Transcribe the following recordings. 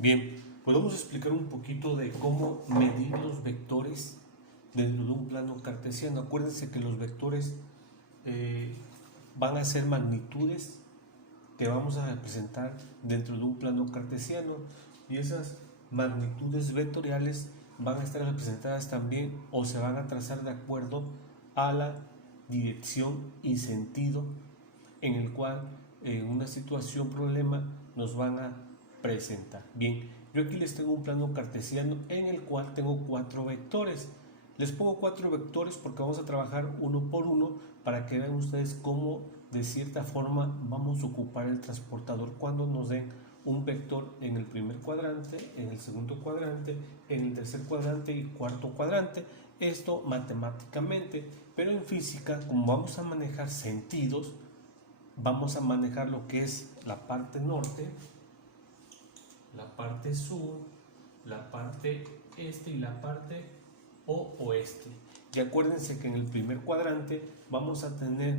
Bien, pues vamos a explicar un poquito de cómo medir los vectores dentro de un plano cartesiano. Acuérdense que los vectores van a ser magnitudes que vamos a representar dentro de un plano cartesiano, y esas magnitudes vectoriales van a estar representadas también o se van a trazar de acuerdo a la dirección y sentido en el cual en una situación problema nos van a presentar. Bien, yo aquí les tengo un plano cartesiano en el cual tengo 4 vectores. Les pongo 4 vectores porque vamos a trabajar uno por uno para que vean ustedes cómo de cierta forma vamos a ocupar el transportador cuando nos den un vector en el primer cuadrante, en el segundo cuadrante, en el tercer cuadrante y cuarto cuadrante. Esto matemáticamente, pero en física, como vamos a manejar sentidos, vamos a manejar lo que es la parte norte, la parte sur, la parte este y la parte oeste. Y acuérdense que en el primer cuadrante vamos a tener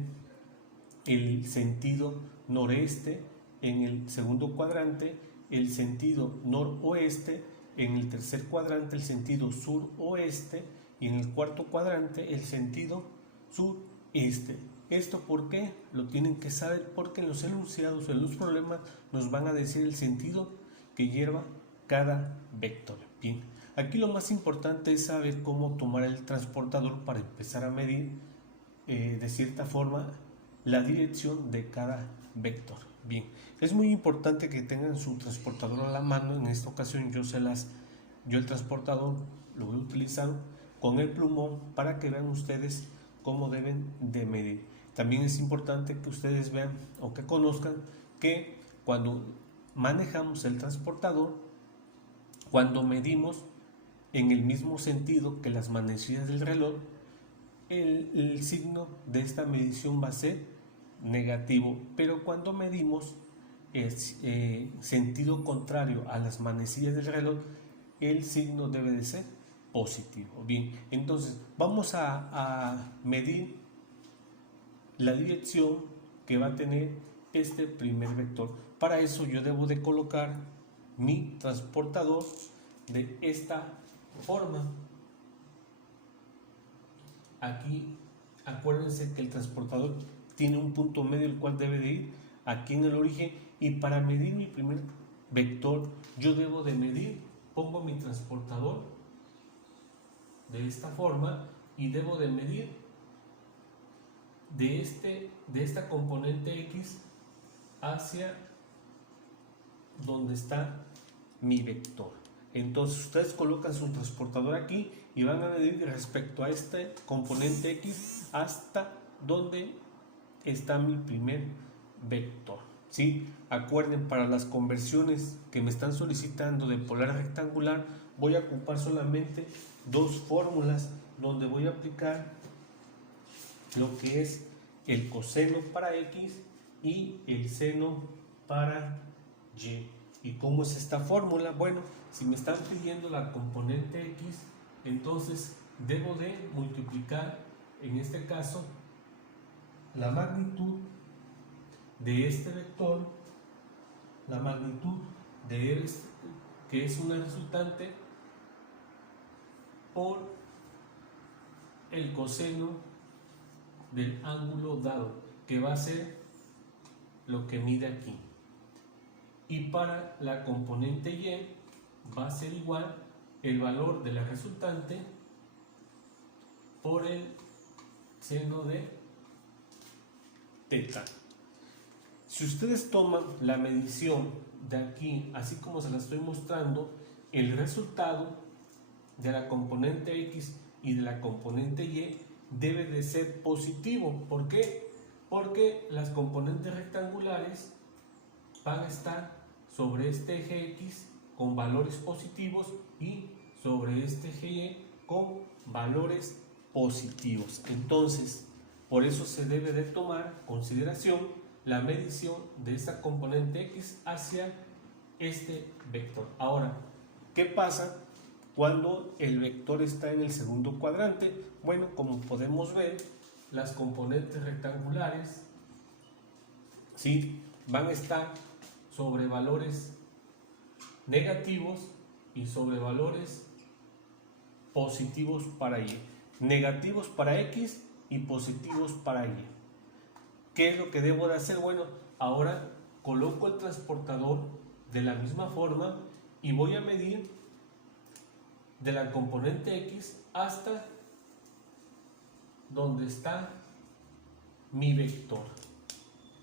el sentido noreste, en el segundo cuadrante el sentido noroeste, en el tercer cuadrante el sentido suroeste y en el cuarto cuadrante el sentido sureste. ¿Esto por qué? Lo tienen que saber porque en los enunciados, en los problemas, nos van a decir el sentido que lleva cada vector. Bien, aquí lo más importante es saber cómo tomar el transportador para empezar a medir de cierta forma la dirección de cada vector. Bien, es muy importante que tengan su transportador a la mano. En esta ocasión yo el transportador lo voy a utilizar con el plumón para que vean ustedes cómo deben de medir. También es importante que ustedes vean o que conozcan que cuando manejamos el transportador, cuando medimos en el mismo sentido que las manecillas del reloj, el signo de esta medición va a ser negativo, pero cuando medimos sentido contrario a las manecillas del reloj, el signo debe de ser positivo. Bien, entonces vamos a medir la dirección que va a tener este primer vector. Para eso yo debo de colocar mi transportador de esta forma. Aquí acuérdense que el transportador tiene un punto medio el cual debe de ir aquí en el origen, y para medir mi primer vector yo debo de medir, pongo mi transportador de esta forma y debo de medir de esta componente X hacia donde está mi vector. Entonces ustedes colocan su transportador aquí y van a medir respecto a este componente X hasta donde está mi primer vector. ¿Sí? Acuerden, para las conversiones que me están solicitando de polar a rectangular, voy a ocupar solamente dos fórmulas donde voy a aplicar lo que es el coseno para X y el seno para Y. ¿Y cómo es esta fórmula? Bueno, si me están pidiendo la componente X, entonces debo de multiplicar, en este caso, la magnitud de este vector, la magnitud de este, que es una resultante, por el coseno del ángulo dado, que va a ser lo que mide aquí. Y para la componente Y va a ser igual el valor de la resultante por el seno de teta. Si ustedes toman la medición de aquí, así como se la estoy mostrando, el resultado de la componente X y de la componente Y debe de ser positivo. ¿Por qué? Porque las componentes rectangulares van a estar sobre este eje X con valores positivos y sobre este eje Y con valores positivos. Entonces, por eso se debe de tomar en consideración la medición de esta componente X hacia este vector. Ahora, ¿qué pasa cuando el vector está en el segundo cuadrante? Bueno, como podemos ver, las componentes rectangulares, ¿sí?, van a estar sobre valores negativos y sobre valores positivos para y. Negativos para x y positivos para y. ¿Qué es lo que debo de hacer? Bueno, ahora coloco el transportador de la misma forma y voy a medir de la componente x hasta donde está mi vector.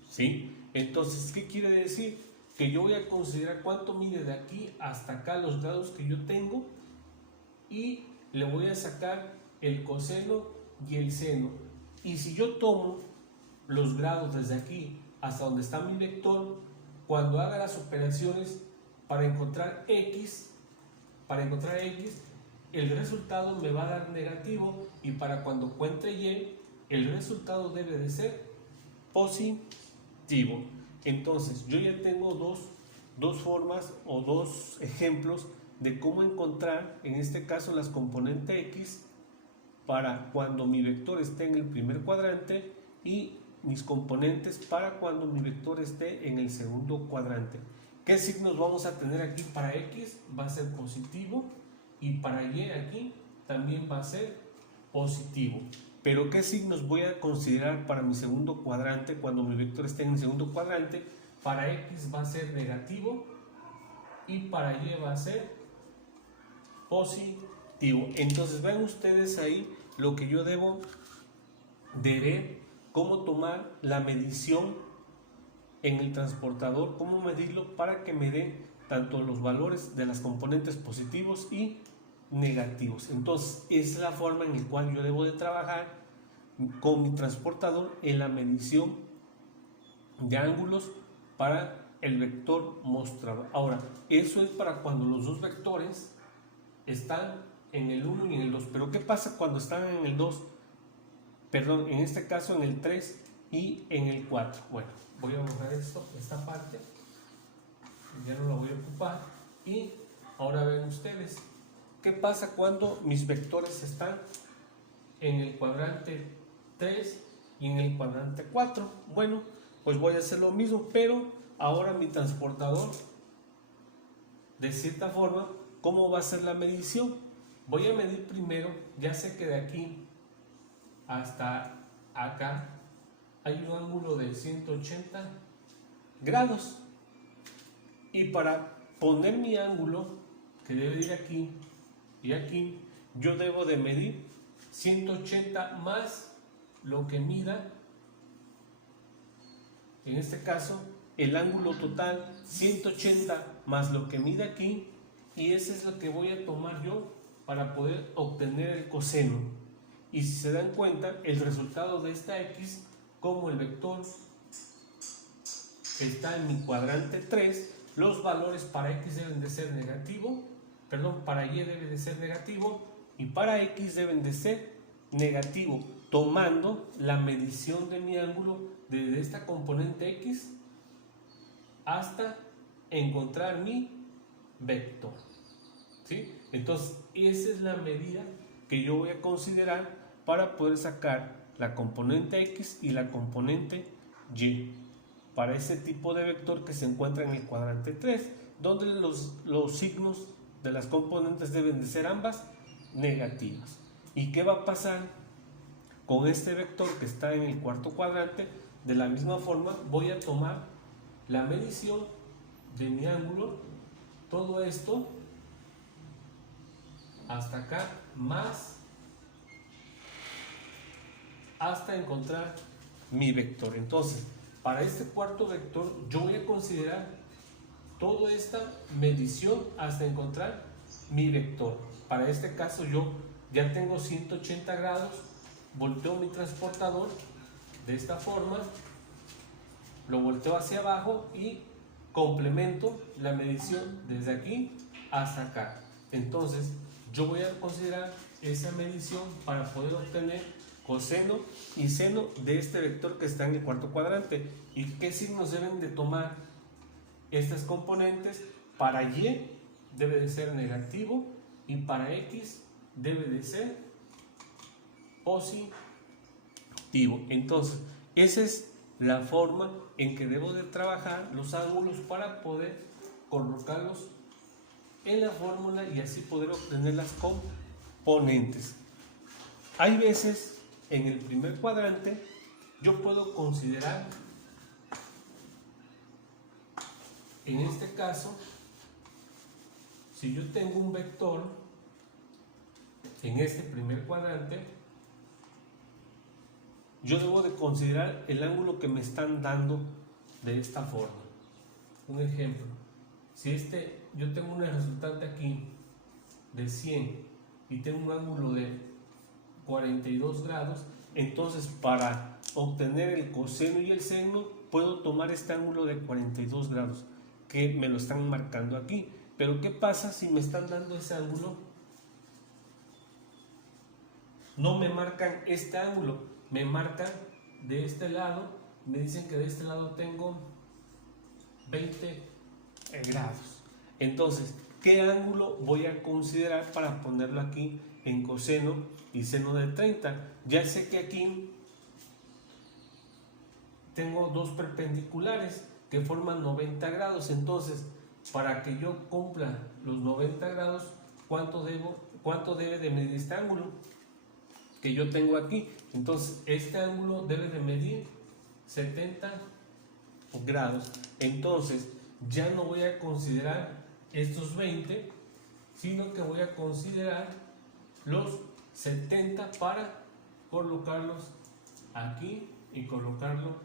¿Sí? Entonces, ¿qué quiere decir? Que yo voy a considerar cuánto mide de aquí hasta acá los grados que yo tengo y le voy a sacar el coseno y el seno. Y si yo tomo los grados desde aquí hasta donde está mi vector, cuando haga las operaciones para encontrar x, el resultado me va a dar negativo, y para cuando encuentre y, el resultado debe de ser positivo. Entonces, yo ya tengo dos formas o dos ejemplos de cómo encontrar, en este caso, las componentes x para cuando mi vector esté en el primer cuadrante y mis componentes para cuando mi vector esté en el segundo cuadrante. ¿Qué signos vamos a tener aquí? Para x va a ser positivo y para y aquí también va a ser positivo. Pero ¿qué signos voy a considerar para mi segundo cuadrante cuando mi vector esté en el segundo cuadrante? Para x va a ser negativo y para y va a ser positivo. Entonces vean ustedes ahí lo que yo debo de ver, cómo tomar la medición en el transportador, cómo medirlo para que me dé tanto los valores de las componentes positivos y negativos. Entonces es la forma en la cual yo debo de trabajar con mi transportador en la medición de ángulos para el vector mostrador. Ahora, eso es para cuando los dos vectores están en el 1 y en el 2. Pero ¿qué pasa cuando están en el 2? Perdón, en este caso en el 3 y en el 4. Bueno, voy a borrar esta parte. Ya no la voy a ocupar. Y ahora ven ustedes, ¿qué pasa cuando mis vectores están en el cuadrante 3 y en el cuadrante 4? Bueno, pues voy a hacer lo mismo, pero ahora mi transportador, de cierta forma, ¿cómo va a ser la medición? Voy a medir primero, ya sé que de aquí hasta acá hay un ángulo de 180 grados. Y para poner mi ángulo, que debe ir aquí y aquí, yo debo de medir 180 más lo que mida, en este caso, el ángulo total, 180 más lo que mide aquí, y ese es lo que voy a tomar yo para poder obtener el coseno. Y si se dan cuenta, el resultado de esta x, como el vector está en mi cuadrante 3, los valores para x deben de ser negativo, para y debe de ser negativo y para x deben de ser negativo, tomando la medición de mi ángulo desde esta componente x hasta encontrar mi vector. ¿Sí? Entonces, esa es la medida que yo voy a considerar para poder sacar la componente x y la componente y para ese tipo de vector que se encuentra en el cuadrante 3, donde los signos de las componentes deben de ser ambas negativas. ¿Y qué va a pasar con este vector que está en el cuarto cuadrante? De la misma forma voy a tomar la medición de mi ángulo, todo esto hasta acá, más hasta encontrar mi vector. Entonces, para este cuarto vector yo voy a considerar toda esta medición hasta encontrar mi vector. Para este caso yo ya tengo 180 grados, volteo mi transportador de esta forma, lo volteo hacia abajo y complemento la medición desde aquí hasta acá. Entonces yo voy a considerar esa medición para poder obtener coseno y seno de este vector que está en el cuarto cuadrante. ¿Y qué signos deben de tomar estas componentes? Para y debe de ser negativo y para x debe de ser positivo. Entonces, esa es la forma en que debo de trabajar los ángulos para poder colocarlos en la fórmula y así poder obtener las componentes. Hay veces en el primer cuadrante yo puedo considerar, en este caso, si yo tengo un vector en este primer cuadrante, yo debo de considerar el ángulo que me están dando de esta forma. Un ejemplo, si yo tengo una resultante aquí de 100 y tengo un ángulo de 42 grados, entonces para obtener el coseno y el seno puedo tomar este ángulo de 42 grados que me lo están marcando aquí. Pero ¿qué pasa si me están dando ese ángulo? No me marcan este ángulo, me marcan de este lado, me dicen que de este lado tengo 20 grados. Entonces, ¿qué ángulo voy a considerar para ponerlo aquí en coseno y seno de 30? Ya sé que aquí tengo dos perpendiculares que forman 90 grados, entonces para que yo cumpla los 90 grados, ¿cuánto debe de medir este ángulo que yo tengo aquí? Entonces este ángulo debe de medir 70 grados. Entonces ya no voy a considerar estos 20, sino que voy a considerar los 70 para colocarlos aquí y colocarlo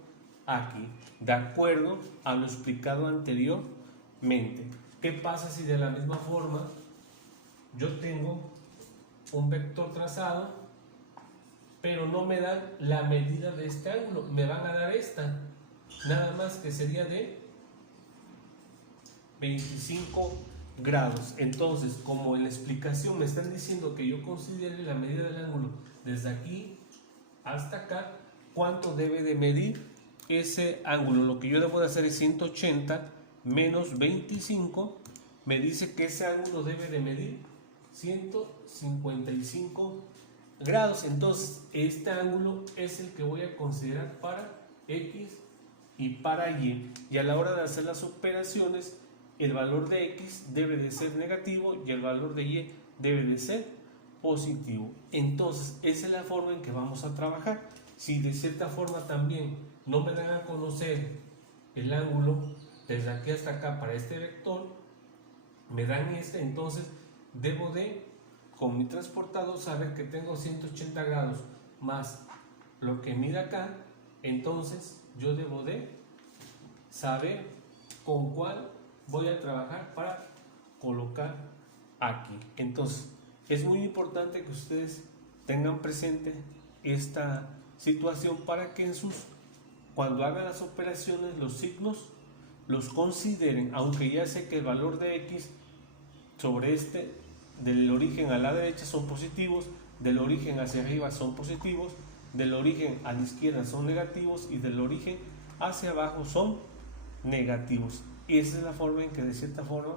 aquí, de acuerdo a lo explicado anteriormente. ¿Qué pasa si de la misma forma yo tengo un vector trazado, pero no me dan la medida de este ángulo? Me van a dar esta, nada más que sería de 25 grados. Entonces, como en la explicación me están diciendo que yo considere la medida del ángulo desde aquí hasta acá, ¿cuánto debe de medir ese ángulo? Lo que yo debo de hacer es 180 menos 25, me dice que ese ángulo debe de medir 155 grados. Entonces este ángulo es el que voy a considerar para X y para Y, y a la hora de hacer las operaciones el valor de X debe de ser negativo y el valor de Y debe de ser positivo. Entonces esa es la forma en que vamos a trabajar. Si de cierta forma también no me dan a conocer el ángulo desde aquí hasta acá para este vector, me dan entonces debo de, con mi transportador, saber que tengo 180 grados más lo que mide acá. Entonces yo debo de saber con cuál voy a trabajar para colocar aquí. Entonces es muy importante que ustedes tengan presente esta situación para que cuando hagan las operaciones los signos los consideren, aunque ya sé que el valor de X sobre del origen a la derecha son positivos, del origen hacia arriba son positivos, del origen a la izquierda son negativos y del origen hacia abajo son negativos. Y esa es la forma en que de cierta forma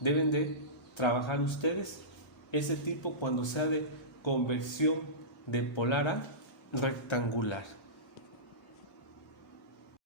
deben de trabajar ustedes ese tipo cuando sea de conversión de polar a rectangular.